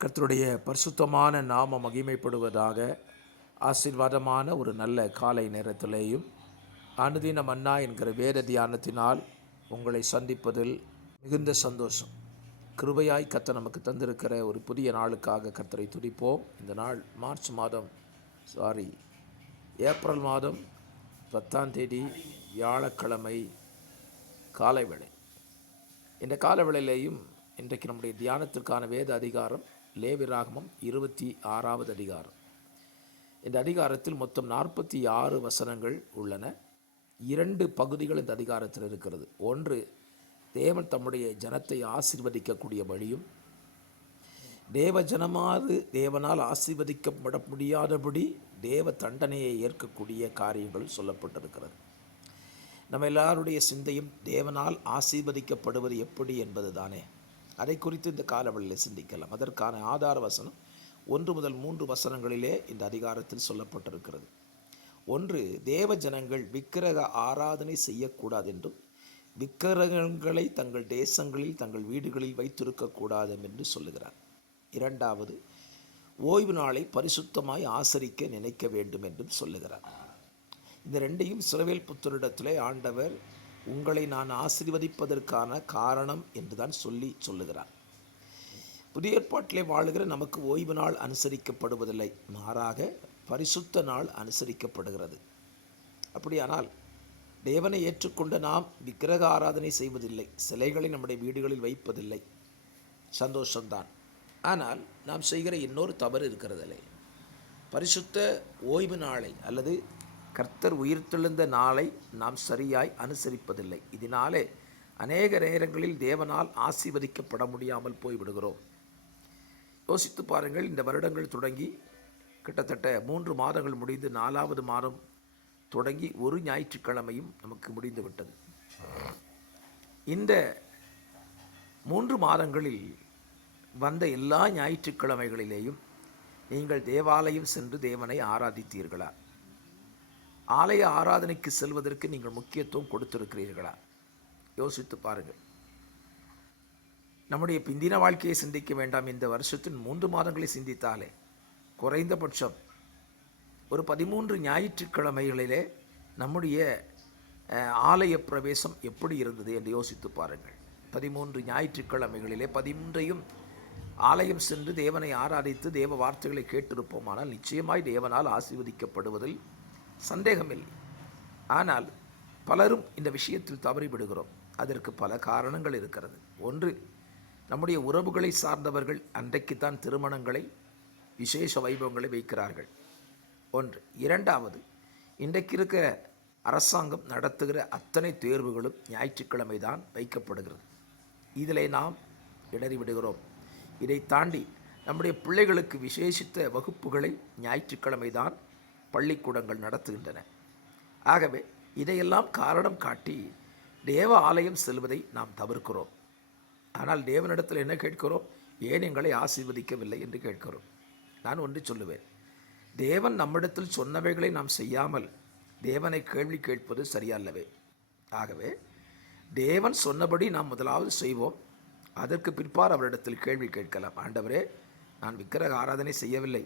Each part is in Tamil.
கர்த்தருடைய பரிசுத்தமான நாம மகிமைப்படுவதாக. ஆசீர்வாதமான ஒரு நல்ல காலை நேரத்திலேயும் அனுதின மன்னா என்கிற வேத தியானத்தினால் உங்களை சந்திப்பதில் மிகுந்த சந்தோஷம். கிருபையாய் கர்த்தர் நமக்கு தந்திருக்கிற ஒரு புதிய நாளுக்காக கர்த்தரை துதிப்போம். இந்த நாள் ஏப்ரல் மாதம் 10ஆம் தேதி வியாழக்கிழமை காலை வேளை. இந்த காலவேளையிலேயும் இன்றைக்கு நம்முடைய தியானத்திற்கான வேத அதிகாரம் லேவியராகமம் 26வது அதிகாரம். இந்த அதிகாரத்தில் மொத்தம் 46 வசனங்கள் உள்ளன. 2 பகுதிகள் இந்த அதிகாரத்தில் இருக்கிறது. ஒன்று, தேவன் தம்முடைய ஜனத்தை ஆசீர்வதிக்கக்கூடிய வழியும், தேவ ஜனமாவது தேவனால் ஆசீர்வதிக்கப்பட முடியாதபடி தேவ தண்டனையை ஏற்கக்கூடிய காரியங்கள் சொல்லப்பட்டிருக்கிறது. நம்ம எல்லாருடைய சிந்தையும் தேவனால் ஆசீர்வதிக்கப்படுவது எப்படி என்பது தானே. அதை குறித்து இந்த காலவெளியில் சிந்திக்கலாம். அதற்கான ஆதார வசனம் 1 முதல் 3 வசனங்களிலே இந்த அதிகாரத்தில் சொல்லப்பட்டிருக்கிறது. ஒன்று, தேவ ஜனங்கள் விக்கிரக ஆராதனை செய்யக்கூடாது என்றும், விக்கிரகங்களை தங்கள் தேசங்களில் தங்கள் வீடுகளில் வைத்திருக்கக்கூடாது என்று சொல்லுகிறார். இரண்டாவது, ஓய்வு நாளை பரிசுத்தமாய் ஆசரிக்க நினைக்க வேண்டும் என்றும் சொல்லுகிறார். இந்த ரெண்டையும் இஸ்ரவேல் புத்தரிடத்திலே ஆண்டவர் உங்களை நான் ஆசீர்வதிப்பதற்கான காரணம் என்றுதான் சொல்லுகிறார். புதிய ஏற்பாட்டிலே வாழுகிற நமக்கு ஓய்வு நாள் அனுசரிக்கப்படுவதில்லை, மாறாக பரிசுத்த நாள் அனுசரிக்கப்படுகிறது. அப்படியானால் தேவனை ஏற்றுக்கொண்ட நாம் விக்கிரக ஆராதனை செய்வதில்லை, சிலைகளை நம்முடைய வீடுகளில் வைப்பதில்லை, சந்தோஷம்தான். ஆனால் நாம் செய்கிற இன்னொரு தவறு இருக்கிறதில்லை. பரிசுத்த ஓய்வு நாளை அல்லது கர்த்தர் உயிர்த்தெழுந்த நாளை நாம் சரியாய் அனுசரிப்பதில்லை. இதனாலே அநேக நேரங்களில் தேவனால் ஆசீர்வதிக்கப்பட முடியாமல் போய்விடுகிறோம். யோசித்து பாருங்கள். இந்த வருடங்கள் தொடங்கி கிட்டத்தட்ட 3 மாதங்கள் முடிந்து 4வது மாதம் தொடங்கி ஒரு ஞாயிற்றுக்கிழமையும் நமக்கு முடிந்து விட்டது. இந்த 3 மாதங்களில் வந்த எல்லா ஞாயிற்றுக்கிழமைகளிலேயும் நீங்கள் தேவாலயம் சென்று தேவனை ஆராதித்தீர்களா? ஆலய ஆராதனைக்கு செல்வதற்கு நீங்கள் முக்கியத்துவம் கொடுத்திருக்கிறீர்களா? யோசித்து பாருங்கள். நம்முடைய பிந்தின வாழ்க்கையை சிந்திக்க வேண்டாம். இந்த வருஷத்தின் 3 மாதங்களை சிந்தித்தாலே குறைந்தபட்சம் ஒரு 13 ஞாயிற்றுக்கிழமைகளிலே நம்முடைய ஆலய பிரவேசம் எப்படி இருந்தது என்று யோசித்து பாருங்கள். 13 ஞாயிற்றுக்கிழமைகளிலே 13ஐயும் ஆலயம் சென்று தேவனை ஆராதித்து தேவ வார்த்தைகளை கேட்டிருப்போமானால் நிச்சயமாய் தேவனால் ஆசீர்வதிக்கப்படுவதில் சந்தேகமில்லை. ஆனால் பலரும் இந்த விஷயத்தில் தவறிவிடுகிறோம். அதற்கு பல காரணங்கள் இருக்கிறது. ஒன்று, நம்முடைய உறவுகளை சார்ந்தவர்கள் அன்றைக்குத்தான் திருமணங்களை விசேஷ வைபவங்களை வைக்கிறார்கள். ஒன்று. இரண்டாவது, இன்றைக்கு இருக்கிற அரசாங்கம் நடத்துகிற அத்தனை தேர்வுகளும் ஞாயிற்றுக்கிழமை தான் வைக்கப்படுகிறது. இதில் நாம் இடறிவிடுகிறோம். இதை தாண்டி நம்முடைய பிள்ளைகளுக்கு விசேஷித்த வகுப்புகளை ஞாயிற்றுக்கிழமை தான் பள்ளிக்கூடங்கள் நடத்துகின்றன. ஆகவே இதையெல்லாம் காரணம் காட்டி தேவ ஆலயம் செல்வதை நாம் தவிர்க்கிறோம். ஆனால் தேவனிடத்தில் என்ன கேட்கிறோம்? ஏன் எங்களை ஆசீர்வதிக்கவில்லை என்று கேட்கிறோம். நான் ஒன்று சொல்லுவேன். தேவன் நம்மிடத்தில் சொன்னவைகளை நாம் செய்யாமல் தேவனை கேள்வி கேட்பது சரியல்லவே. ஆகவே தேவன் சொன்னபடி நாம் முதலாவது செய்வோம். அதற்கு பிற்பாடு அவரிடத்தில் கேள்வி கேட்கலாம். ஆண்டவரே, நான் விக்கிரக ஆராதனை செய்யவில்லை,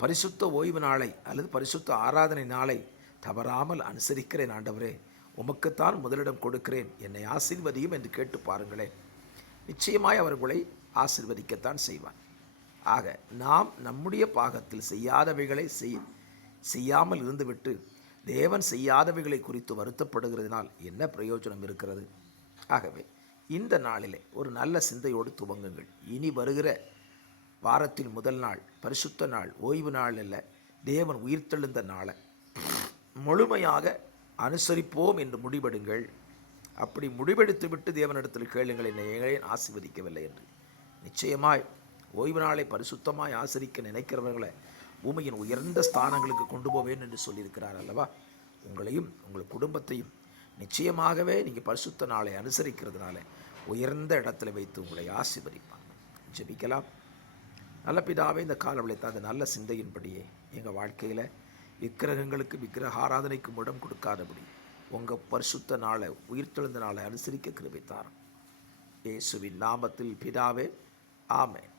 பரிசுத்த ஓய்வு நாளை அல்லது பரிசுத்த ஆராதனை நாளை தவறாமல் அனுசரிக்கிறேன். ஆண்டவரே, உமக்குத்தான் முதலிடம் கொடுக்கிறேன், என்னை ஆசீர்வதியும் என்று கேட்டு பாருங்களேன். நிச்சயமாய் அவர்களை ஆசீர்வதிக்கத்தான் செய்வார். ஆக நாம் நம்முடைய பாகத்தில் செய்யாதவைகளை செய்யாமல் இருந்துவிட்டு தேவன் செய்யாதவைகளை குறித்து வருத்தப்படுகிறதுனால் என்ன பிரயோஜனம் இருக்கிறது? ஆகவே இந்த நாளிலே ஒரு நல்ல சிந்தையோடு துவங்குங்கள். இனி வருகிற வாரத்தின் முதல் நாள் பரிசுத்த நாள், ஓய்வு நாள் அல்ல, தேவன் உயிர்த்தெழுந்த நாளை முழுமையாக அனுசரிப்போம் என்று முடிவெடுங்கள். அப்படி முடிவெடுத்து விட்டு தேவனிடத்தில் கேளுங்கள், என்னை ஏன் ஆசீர்வதிக்கவில்லை என்று. நிச்சயமாய் ஓய்வு நாளை பரிசுத்தமாய் ஆசரிக்க நினைக்கிறவர்களை பூமியின் உயர்ந்த ஸ்தானங்களுக்கு கொண்டு போவேன் என்று சொல்லியிருக்கிறார் அல்லவா? உங்களையும் உங்கள் குடும்பத்தையும் நிச்சயமாகவே நீங்கள் பரிசுத்த நாளை அனுசரிக்கிறதுனால உயர்ந்த இடத்துல வைத்து உங்களை ஆசீர்வதிப்பாங்க. ஜெபிக்கலாம். நல்ல பிதாவே, இந்த காலவளை தான் அந்த நல்ல சிந்தையின்படியே எங்கள் வாழ்க்கையில் விக்கிரகங்களுக்கு விக்கிரக ஆராதனைக்கும் இடம் கொடுக்காதபடி உங்கள் பரிசுத்த நாளை உயிர்த்தெழுந்த நாளை அனுசரிக்க கிருபை தாரும். இயேசுவின் நாமத்தில் பிதாவே, ஆமென்.